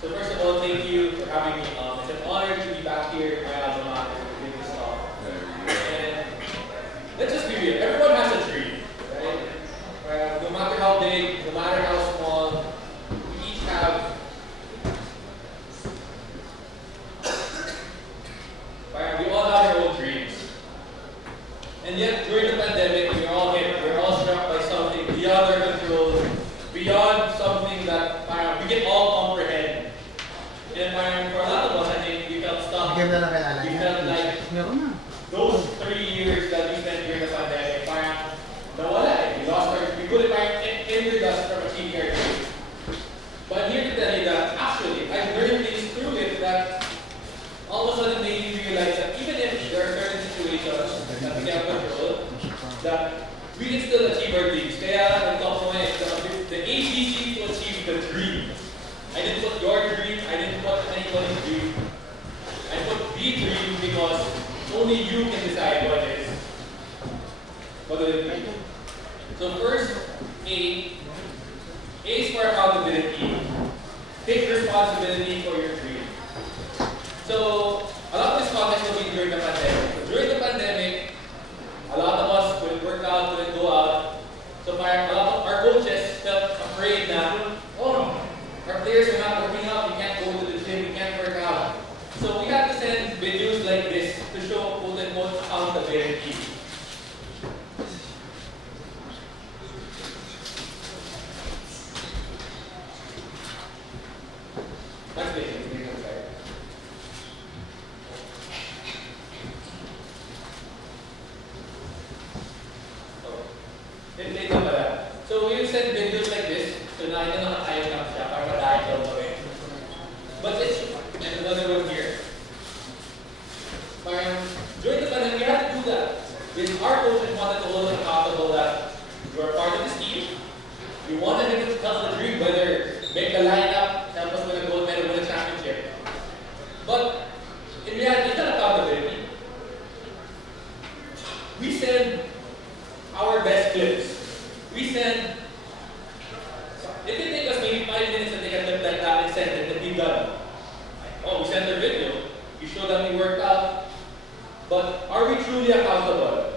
So first of all, thank you for having me. It's an honor to be back here in my alma mater to give this talk. And let's just be real. Everyone has a dream, right? No matter how big, no matter how small, we each have. Right? We all have our own dreams. And yet, during the pandemic, we're all hit. We're all struck by something beyond our control, beyond something that we can all comprehend. And for a lot of us, I think we felt stuck. We felt like those 3 years that we spent during the pandemic, we couldn't hinder us from achieving our dreams. But I'm here to tell you that actually, I've learned things through it that all of a sudden made me realize that even if there are certain situations that we can't control, that we can still achieve our dreams. Kaya nagtalk ko the ABC to achieve the dream. I didn't put your dream, I didn't put anybody's dream. I put the dream because only you can decide what it is. What do it mean? So first, A is for accountability. Take responsibility for your dream. So a lot of this context will be during the pandemic. So during the pandemic, a lot of us couldn't work out, couldn't go out. So a lot of our coaches felt afraid that, our players are not working out, we can't go to the gym, we can't work out. So we had to send videos like this to show quote-unquote accountability. That's big. So we send videos like this, so na ito nakatayo lang siya para madahil daw kami. But it's, and another one here. During the pandemic, we had to do that. Because our coaches wanted to hold us accountable that you are part of this team. We wanted him to tell the dream, whether make the lineup, help us win a gold medal, win a championship. But in reality, it's not accountability. We send our best clips. We send, it can take us maybe 5 minutes to take a clip like that and send it, and be done. We sent the video, we show that we worked out, but are we truly accountable?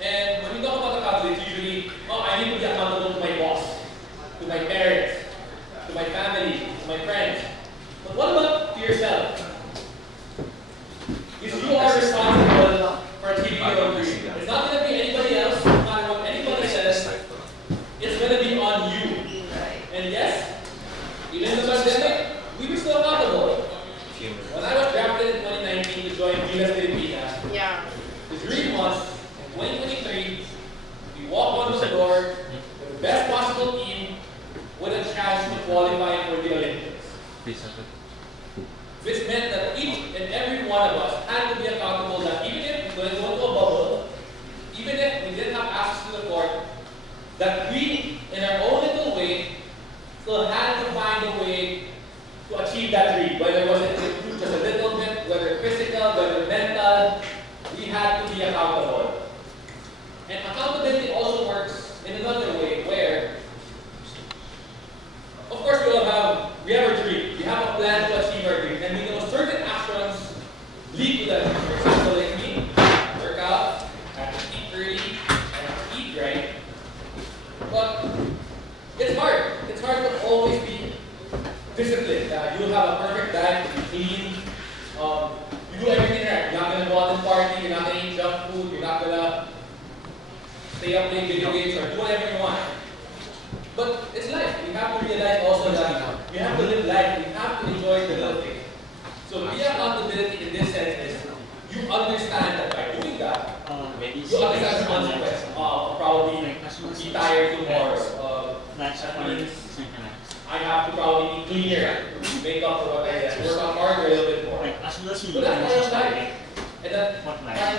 And when we talk about accountability, it's usually, I need to be accountable to my boss, to my parents, to my family, to my friends. But what about to yourself? Because you are responsible for achieving your own dream. It's not going to be anybody else, no matter what anybody says, it's going to be on you. And yes, even in the pandemic, we were still accountable. When I was drafted in 2019 to join Gilas Filipinas, the dream was, in 2023, we walk onto the door with the best possible team with a chance to qualify for the Olympics. Which meant that each and every one of us had to be accountable that even if we were going to go into a bubble, even if we didn't have access to the court, that we, in our own little way, still had to find a way to achieve that dream. Whether it was just a little bit, whether physical, whether mental, we had to be accountable. And accountability also works in another way where, of course, we have our dream. We have a plan to achieve our dream. And we know certain actions lead to that dream. For example, like me, work out, I have to eat early, I have to eat right. But it's hard. It's hard to always be disciplined. You'll have a perfect diet, you clean, you do everything right. You're not going to go out and party, you're not going to eat junk food, you're not going to stay up playing video games or do whatever you want. But it's life. We have to realize also that we have to live life. We have to enjoy the little things. So the accountability in this sense is you understand that by doing that, you understand the consequence of probably be tired tomorrow. That means I have to probably be cleaner, make up for what I did, work out harder a little bit more. So that's part of life. And then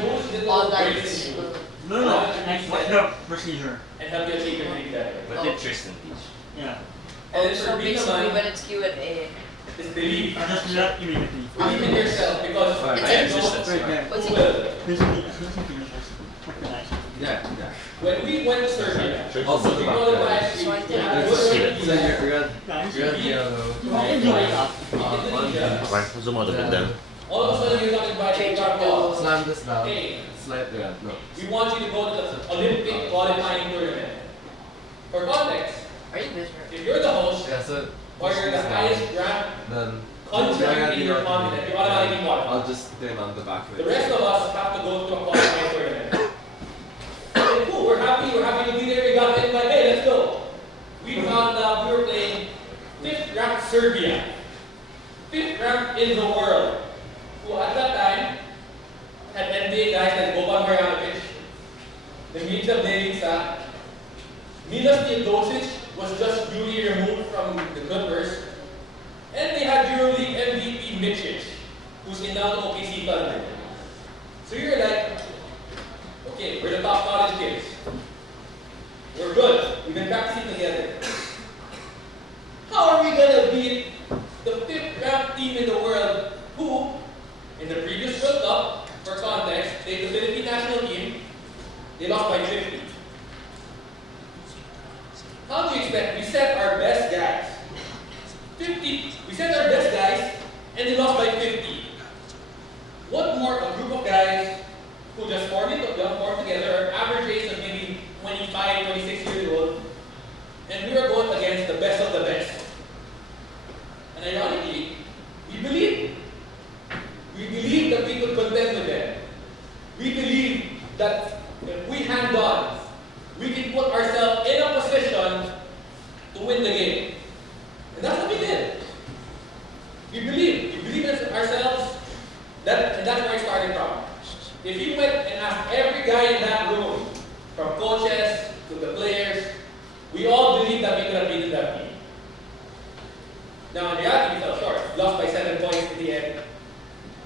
those little breaks in you. No, procedure. And help you achieve your dream better. What did Tristan teach? Yeah. And then for being a man, when it's Q&A. is believe. Just not immediately. Believe in yourself because Right, I know Tristan's who will. Listen to your Yeah. when we went to Serbia, Also we the back qualified, guys. we had Let's good see it. rugby So league. red, yellow, Indonesia. Okay, zoom out a bit then. All of a sudden you're talking about you got called. slam this down, Hey, slide red, no. we want you to go to the Olympic qualifying tournament. For context, Are you miserable? if you're the host Yeah, so or you're the highest ranked then country in your continent, you automatically qualify. I'll just turn on the back of The it. rest of us have to go to a qualifying tournament. Okay, cool, we're happy to be there, we got the invite, hey, let's go. We found out we were playing 5th ranked Serbia. 5th ranked in the world. Who at that time had NBA guys like Boban Marjanovic, Dimitra Bjelica, Milos Teodosic was just newly removed from the Clippers, and they had EuroLeague MVP Mičić, who's in now the OKC Thunder. So you're like, okay, we're the top college kids. We're good. We've been practicing together. How are we gonna beat the 5th ranked team in the world who, in the previous World Cup, for context, they the Philippine national team, they lost by 50. How do you expect? We set our best guys. 50. We set our best guys, and they lost by 50. What more a group of guys who just formed together, average age of maybe 25, 26 years old, and we were going against the best of the best. And ironically, we believed. We believed that we could contend with them. We believed that if we hand on, we can put ourselves in a position to win the game. And that's what we did. We believed. We believed in ourselves. And that's where it started from. If you went and asked every guy in that room, from coaches to the players, we all believed that we could have beaten that team. Now, in reality, we fell short. We lost by 7 points in the end.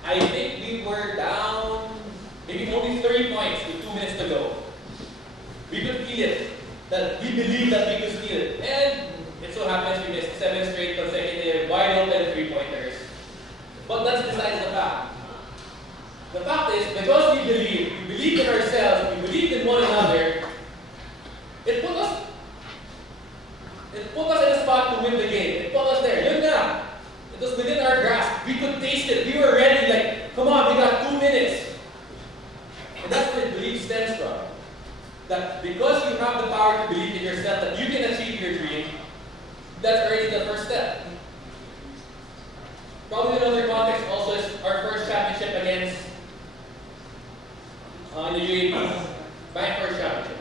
I think we were down maybe only 3 points with 2 minutes to go. We could feel it, that we believed that we could steal it. And it so happens we missed 7 straight consecutive wide open 3-pointers. But that's besides the fact. The fact is, because we believed in ourselves, we believed in one another, it put us in a spot to win the game. It put us there. Yun nga. It was within our grasp. We could taste it. We were ready, like, come on, we got 2 minutes. And that's where belief stems from. That because you have the power to believe in yourself that you can achieve your dream, that's already the first step. Probably another context also is our first championship against in the UAP. My first championship.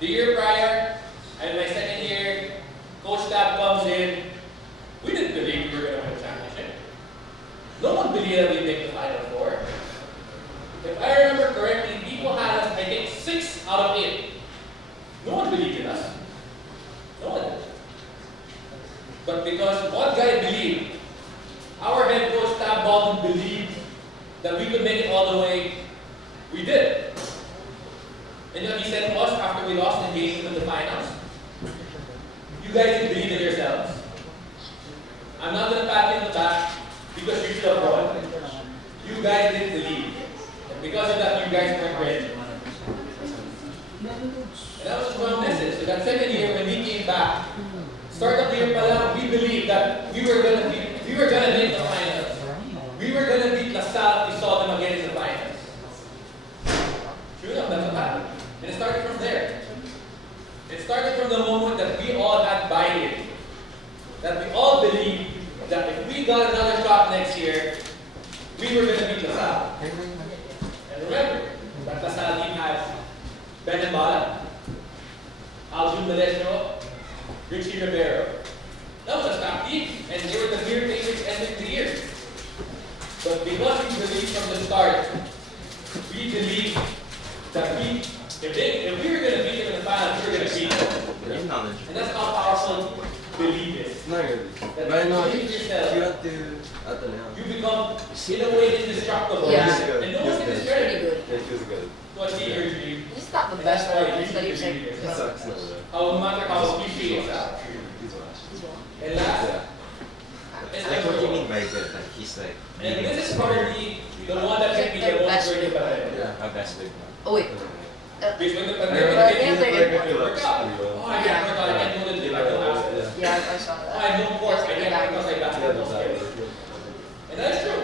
The year prior, and my second year, Coach Tab comes in. We didn't believe we were going to win the championship. No one believed that we'd make the Final Four. If I remember correctly, people had us, I think, 6 out of 8. No one believed in us. No one did. But because one guy believed, our head coach Tab Baldwin believed that we could make it all the way, we did. And you know, he said to us after we lost the game in the finals, you guys didn't believe in yourselves. I'm not going to pat you in the back because you should have won. You guys didn't believe. And because of that, you guys weren't ready. And that was a strong message. So that second year when we came back, start of the year pa lang, we believed that we were gonna make the finals. We were gonna beat LaSalle if we saw them again in the finals. Sure enough, that's what happened. And it started from there. It started from the moment that we all had buy-in. That we all believed that if we got another shot next year, we were gonna beat LaSalle. And remember, that LaSalle team had Ben and Bala, Aljun Malesio, Richie Rivero. That was a staff team, and they were the clear favorites ending the year. But because we believed from the start, we believed that if we were going to beat them in the finals, we were going to beat them. And that's how powerful belief is. Not really. That Right now, you believe in yourself, you have to, I don't know. you become, in a way, indestructible. Yeah. And no one can Pretty destroy it good. It feels good. to achieve your dream. This is not the And best that's why one. you It's like should it's believe in like It yourself. sucks now. No matter how cliche it sounds. And last, Yeah. is Like, what do you the mean by good? Like, he's like, And this is probably the one that can be the most great about it. Yeah. our best big man. Oh wait, Because when the I pandemic remember hit, you you look like a can't work out. Philips. Oh, I can't work out, I can't go to the gym, I don't have this. Yeah, I saw Oh, that. I have no course, I can't because I Yeah, basketball skills. And that's true.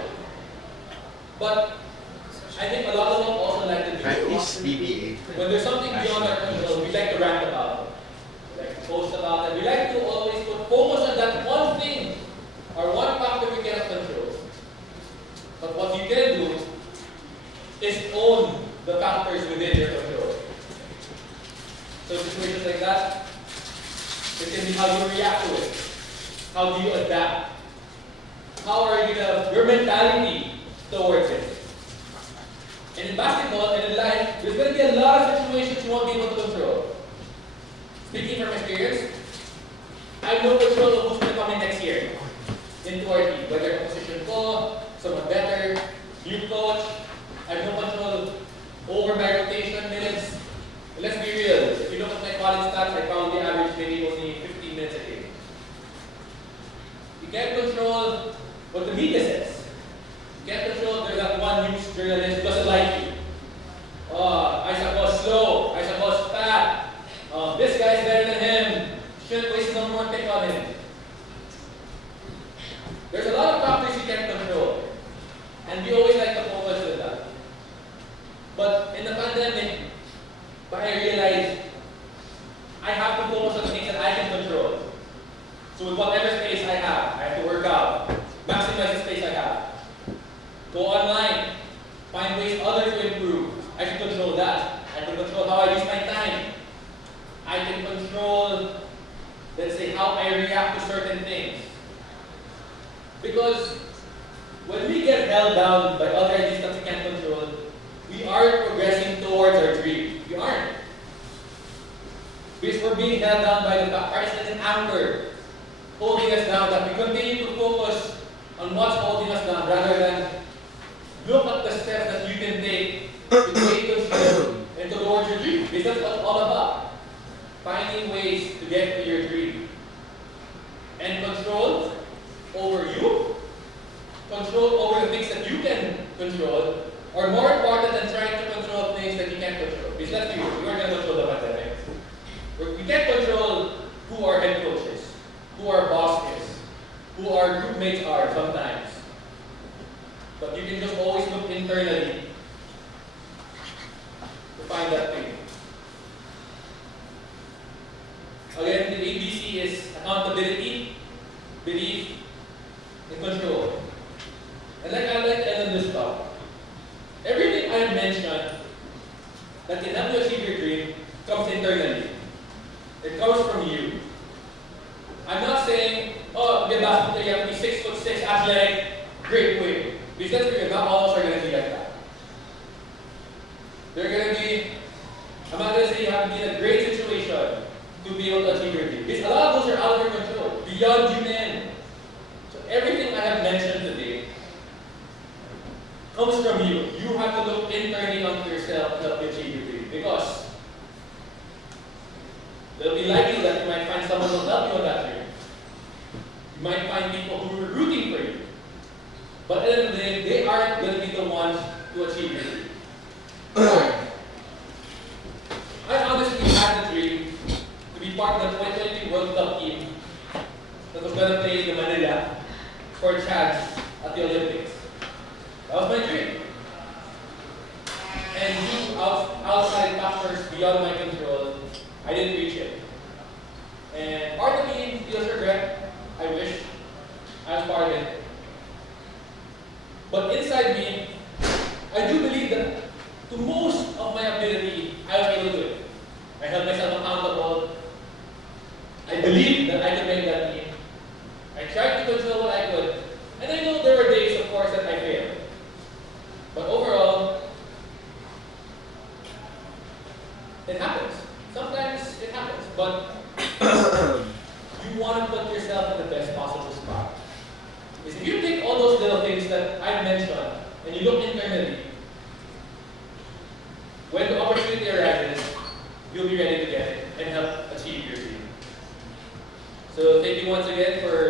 But I think a lot of them also like to do Practice BBA. when there's something beyond our control, we like to rant about it. We like to post about it. We like to always put focus on that one thing or one factor we cannot control. But what you can do is own the factors within your control. So situations like that, it can be how you react to it. How do you adapt? How are you gonna, your mentality towards it? And in basketball and in life, there's going to be a lot of situations you won't be able to control. Speaking from experience, I have no control of who's going to come in next year into our team. Whether a position ko, someone better, new coach. I have no control over my rotation minutes. And let's be real. If you look at my college stats, I probably average maybe only 15 minutes a game. You can't control what the media says. You can't control there's that one news journalist who doesn't like you. I suppose slow, I suppose fat. This guy's better than him. Shouldn't waste no more pick on him. There's a lot of factors you can't control. And we always like to focus on that. But in the pandemic, I realized I have to focus on things that I can control. So with whatever space I have to work out, maximize the space I have. Go online, find ways others to improve. I can control that. I can control how I use my time. I can control, let's say, how I react to certain things. Because when we get held down by other ideas that we can't control, we aren't progressing towards our dream. We aren't. Because we're being held down by the fact Christ is an anchor holding us down, that we continue to focus on what's holding us down rather than look at the steps that you can take to take control and towards your dream. Because that's what it's all about. Finding ways to get to your dream. And control over you, control over the things that you can control, are more important than trying to control things that you can't control. Because let's be real, we aren't going to control the pandemic. We can't control who our head coach is, who our boss is, who our group mates are sometimes. But you can just always look internally to find that thing. Again, the ABC is accountability, belief, and control. And like I like to end on this thought. Everything I mentioned that can help you achieve your dream comes internally. It comes from you. I'm not saying, oh, be a basketball player, you have to be 6'6", athletic, great weight. Because let's be real, not all of us are going to be like that. They're going to be, I'm not going to say you have to be in a great situation to be able to achieve your dream. Because a lot of those are out of your control, beyond you men. So everything I have mentioned today comes from you. You have to look internally onto yourself to help you achieve your dream. Because there'll be likely that you might find someone who will help you on that dream. You might find people who are rooting for you. But at the end of the day, they aren't going to be the ones to achieve your dream. I honestly had the dream to be part of the 2022 World Cup team that was going to play in Manila for a chance at the Olympics. That was my dream. And due to outside factors beyond my control, I didn't reach it. And part of me feels regret. I wish I was part of it. But inside me, I do believe that to most of my ability, I was able to do it. I held myself accountable. I believed that I could make that team. I tried to control what I could. And I know there were days, of course, that I failed. But overall, it happens. Sometimes it happens. But you want to put yourself in the best possible spot. Because if you take all those little things that I mentioned and you look internally, when the opportunity arises, you'll be ready to get it and help achieve your dream. So thank you once again for